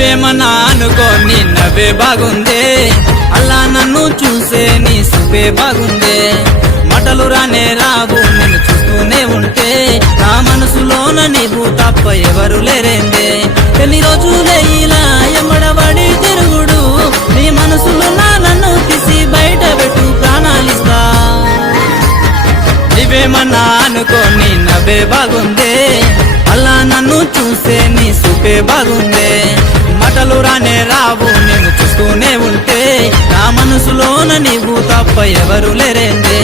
నువ్వేమన్నా అనుకో నీ నవ్వే బాగుందే, అల్లా నన్ను చూసే నీ సుపే బాగుందే. మాటలు రానే రావు నిన్ను చూస్తూనే ఉంటే, నా మనసులోన నీవు తప్ప ఎవరు లేరేందే. ఎన్ని రోజులే ఇలా ఎమ్మడబడి తిరుగుడు, నీ మనసులో నన్ను తీసి బయట పెట్టు ప్రాణాలిస్తా. నువ్వేమన్నా అనుకో నీ నవ్వే బాగుందే, అల్లా నన్ను చూసే నీ సుపే బాగుందే. మాటలు రానే రావు నేను చూస్తూనే ఉంటే, నా మనసులోన నీవు తప్ప ఎవరు లేరేందే.